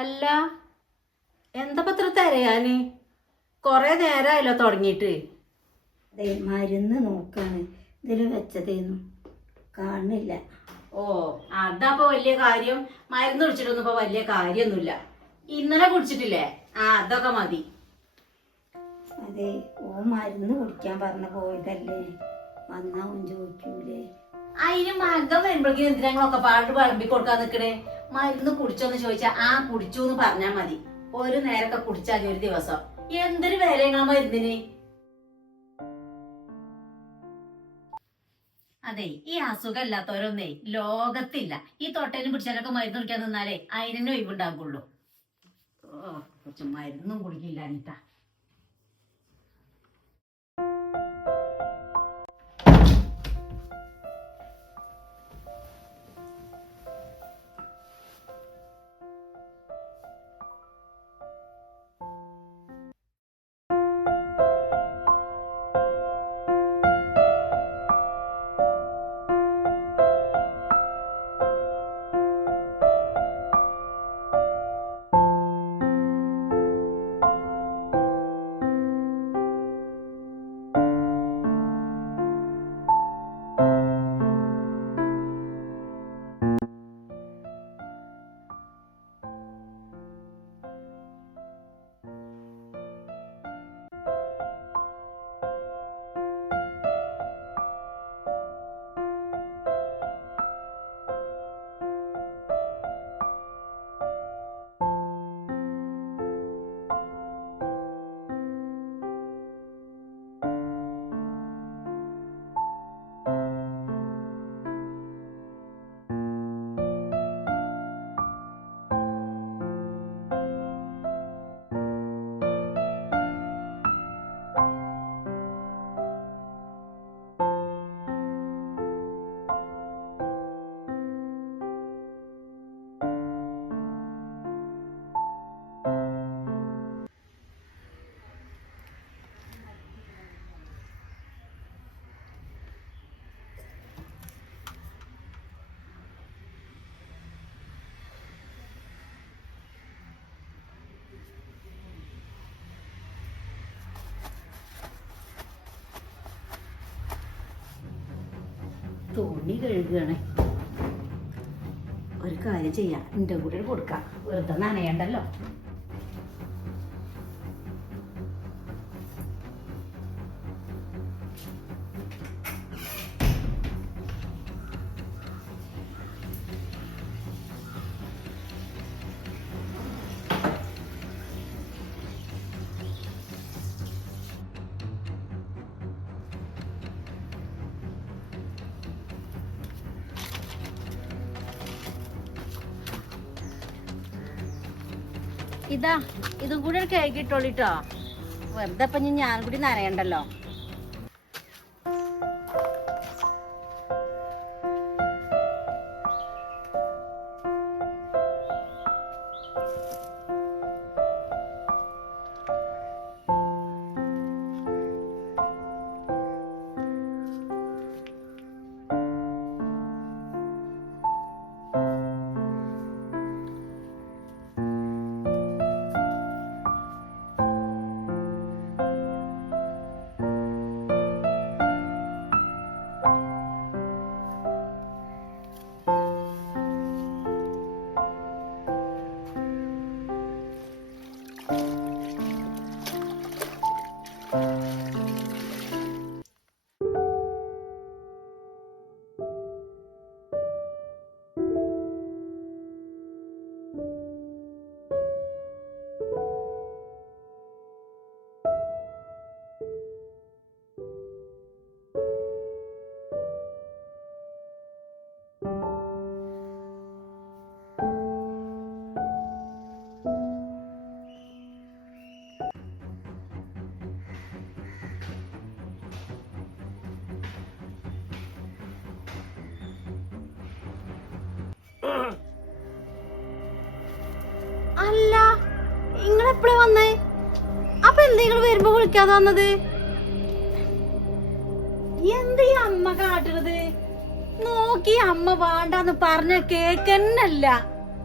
അല്ല, എന്താ പത്ര തരയാന്? കൊറേ നേരമായല്ലോ തുടങ്ങിയിട്ട്. അതെ, മരുന്ന് നോക്കാണ്. ഇതില് വെച്ചതേന്നു കാണുന്നില്ല. ഓ, അതപ്പൊ വലിയ കാര്യം. മരുന്ന് കുടിച്ചിട്ടൊന്നും ഇപ്പൊ വലിയ കാര്യൊന്നുമില്ല. ഇന്നലെ കുടിച്ചിട്ടില്ലേ? അതൊക്കെ മതി. അതെ, മരുന്ന് കുടിക്കാൻ പറഞ്ഞ പോയതല്ലേ, വന്നാ ചോദിക്കൂലേ? അതിന് മകം വരുമ്പോഴേക്കും എന്തിനങ്ങളൊക്കെ പാട് വിളമ്പി കൊടുക്കാൻ നിക്കണേ? മരുന്ന് കുടിച്ചോന്ന് ചോദിച്ചാ കുടിച്ചു എന്ന് പറഞ്ഞാ മതി. ഒരു നേരൊക്കെ കുടിച്ചാൽ ഒരു ദിവസം എന്തൊരു വിലങ്ങളാ മരുന്നിന്. അതെ, ഈ അസുഖം ഇല്ലാത്തവരൊന്നേ ലോകത്തില്ല. ഈ തൊട്ടേനും പിടിച്ചാലൊക്കെ മരുന്ന് കുടിക്കാൻ നിന്നാലേ അതിനെ ഒഴിവുണ്ടാകുള്ളൂ. കുറച്ച് മരുന്നും കുടിക്കില്ല അനിത. തുണി കഴുകുകയാണ്. ഒരു കാര്യം ചെയ്യാം, എൻ്റെ കൂടെ കൊടുക്കാം, വെറുതെ നനയണ്ടല്ലോ. ഇതും കൂടി കഴുകിട്ടോളിട്ടോ, വെറുതെ ഇപ്പൊ ഞാൻ കൂടി നനയണ്ടല്ലോ. അല്ല, നിങ്ങൾ എപ്പോഴാ വന്നേ? അപ്പൊ എന്തെങ്കിലും വരുമ്പോ വിളിക്കാതെ വന്നത്? എന്ത് ഈ അമ്മ കാട്ടുന്നത്? നോക്കി അമ്മ വേണ്ടാന്ന് പറഞ്ഞ കേക്കന്നല്ല.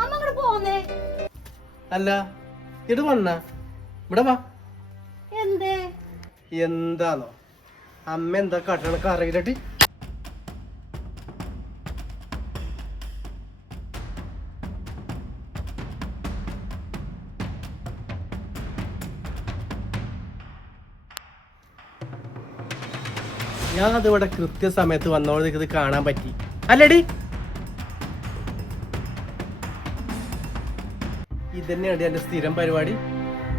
അമ്മ അങ്ങോട്ട് പോന്നേ. അല്ല ഇത് വന്ന ഇവിടെ വാ. എന്തേ എന്താണോ അമ്മ എന്താ കാട്ടണക്ക് അറിയില്ലട്ടി. ഞാൻ അതിവിടെ കൃത്യസമയത്ത് വന്നോളൂ ഇത് കാണാൻ പറ്റി അല്ലടി. ഇതന്നെയാണ് എന്റെ സ്ഥിരം പരിപാടി.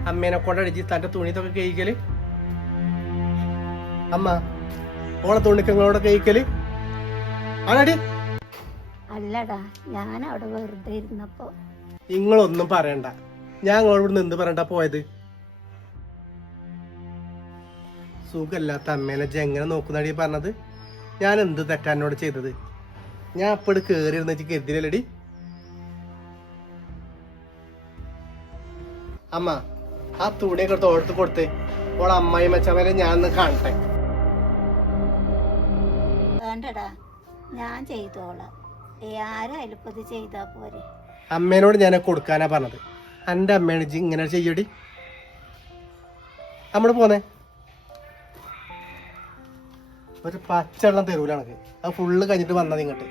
അമ്മേനെ കൊണ്ടടിച്ച് തന്റെ തുണിതൊക്കെ കഴിക്കല്. അമ്മ ഓളെ തുണിക്കങ്ങളോടെ കഴിക്കല് ആണടി. അല്ലടാ, ഞാൻ അവിടെ വെറുതെ ഇരുന്നപ്പോ. നിങ്ങളൊന്നും പറയണ്ട, ഞാൻ നിങ്ങളോട് നിന്ന് പറയണ്ട പോയത്. സുഖമില്ലാത്ത അമ്മേനെ എങ്ങനെ നോക്കുന്നടി പറഞ്ഞത്. ഞാൻ എന്ത് തെറ്റാ എന്നോട് ചെയ്തത്? ഞാൻ അപ്പോഴ് കേറി ഇരുന്ന് കരുതില്ലടി. അമ്മ ആ തുണിയൊക്കെ തോർത്ത് കൊടുത്തേ. ഓളെ അമ്മായി മച്ചവരെ ഞാൻ കാണട്ടെ. വേണ്ടടാ, ഞാൻ ചെയ്തോളാം. ആരായാലും ഇപ്പൊ ഇത് ചെയ്താ പോരെ. അമ്മേനോട് ഞാൻ കൊടുക്കാനാ പറഞ്ഞത്. എൻ്റെ അമ്മേനെ ഇങ്ങനെ ചെയ്യടി. നമ്മള് പോന്നേ. ഒരു പച്ചവെള്ളം തരൂല എനിക്ക്. അത് ഫുള്ള് കഴിഞ്ഞിട്ട് വന്നത് ഇങ്ങോട്ട്.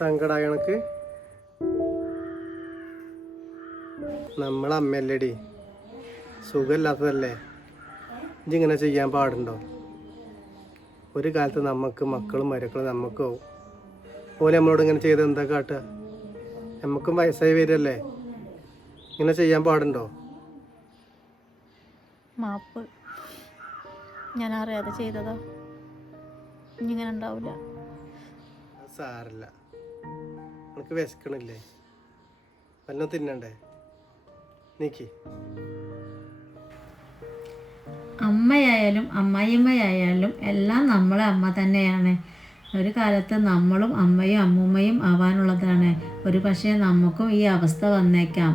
സങ്കടായ കണക്ക്. നമ്മളമ്മല്ലേടി, സുഖമില്ലാത്തതല്ലേ. ഇങ്ങനെ ചെയ്യാൻ പാടുണ്ടോ? ഒരു കാലത്ത് നമുക്ക് മക്കളും മരുക്കളും നമുക്കാവും. പോലെ നമ്മളോട് ഇങ്ങനെ ചെയ്ത് എന്താ കാട്ടുക? നമുക്കും വയസ്സായി വരല്ലേ. ഇങ്ങനെ ചെയ്യാൻ പാടുണ്ടോ? മാപ്പ്, ഞാൻ അറിയാതെ ചെയ്തതാ. ഇങ്ങനെ ഉണ്ടാവില്ല. സാറില്ല, എനിക്ക് വിശക്കണില്ലേ? വല്ലതും തിന്നണ്ടേ? നീക്കി. അമ്മയായാലും അമ്മായിയമ്മയായാലും എല്ലാം നമ്മളെ അമ്മ തന്നെയാണ്. ഒരു കാലത്ത് നമ്മളും അമ്മയും അമ്മൂമ്മയും ആവാനുള്ളതാണ്. ഒരു പക്ഷേ നമുക്കും ഈ അവസ്ഥ വന്നേക്കാം.